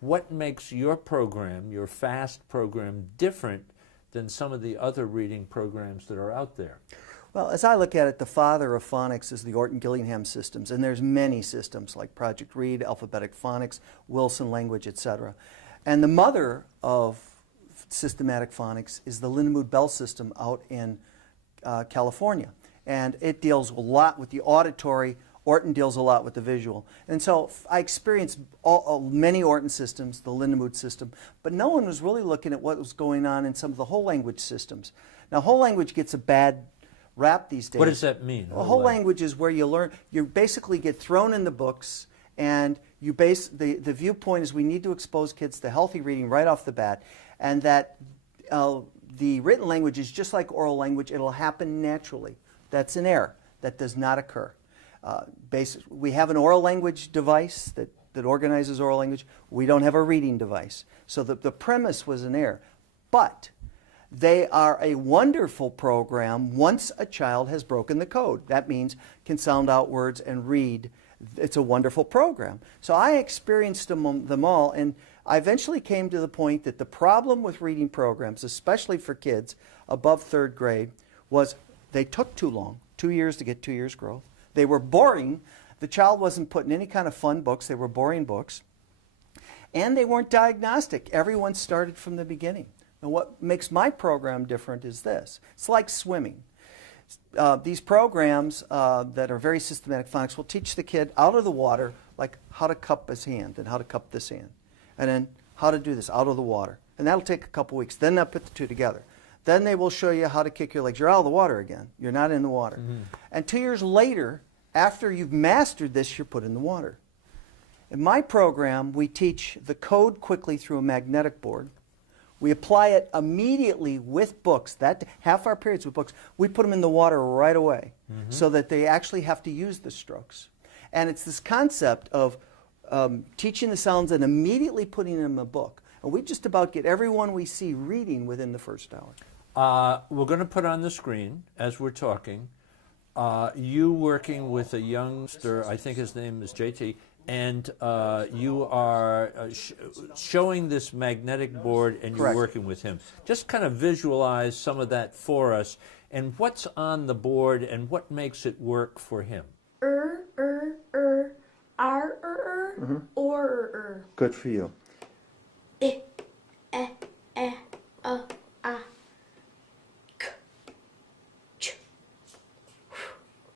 what makes your program, your FAST program, different than some of the other reading programs that are out there? Well, as I look at it, the father of phonics is the Orton-Gillingham systems, and there's many systems like Project Read, Alphabetic Phonics, Wilson Language, etc. And the mother of systematic phonics is the Lindemood Bell system out in California. And it deals a lot with the auditory. Orton deals a lot with the visual. And so I experienced many Orton systems, the Lindemood system, but no one was really looking at what was going on in some of the whole language systems. Now, whole language gets a bad rap these days. What does that mean? Well, whole language is where you learn, you basically get thrown in the books, and you the viewpoint is we need to expose kids to healthy reading right off the bat, and that the written language is just like oral language. It'll happen naturally. That's an error. That does not occur. We have an oral language device that organizes oral language. We don't have a reading device. So the premise was an error. But they are a wonderful program once a child has broken the code. That means can sound out words and read. It's a wonderful program. So I experienced them all, and I eventually came to the point that the problem with reading programs, especially for kids above 3rd grade, was they took too long, 2 years to get 2 years growth. They were boring. The child wasn't put in any kind of fun books. They were boring books. And they weren't diagnostic. Everyone started from the beginning. Now, what makes my program different is this. It's like swimming. These programs that are very systematic phonics will teach the kid out of the water, like how to cup his hand and how to cup this hand, and then how to do this out of the water. And that'll take a couple weeks. Then they'll put the two together. Then they will show you how to kick your legs. You're out of the water again. You're not in the water. Mm-hmm. And 2 years later, after you've mastered this, you're put in the water. In my program, we teach the code quickly through a magnetic board. We apply it immediately with books. Half our periods with books, we put them in the water right away, mm-hmm. so that they actually have to use the strokes. And it's this concept of teaching the sounds and immediately putting them in a book. And we just about get everyone we see reading within the first hour. We're going to put on the screen, as we're talking, you working with a youngster, I think his name is JT, and you are showing this magnetic board, and you're working with him. Just kind of visualize some of that for us, and what's on the board, and what makes it work for him. R, mm-hmm. Or. Good for you.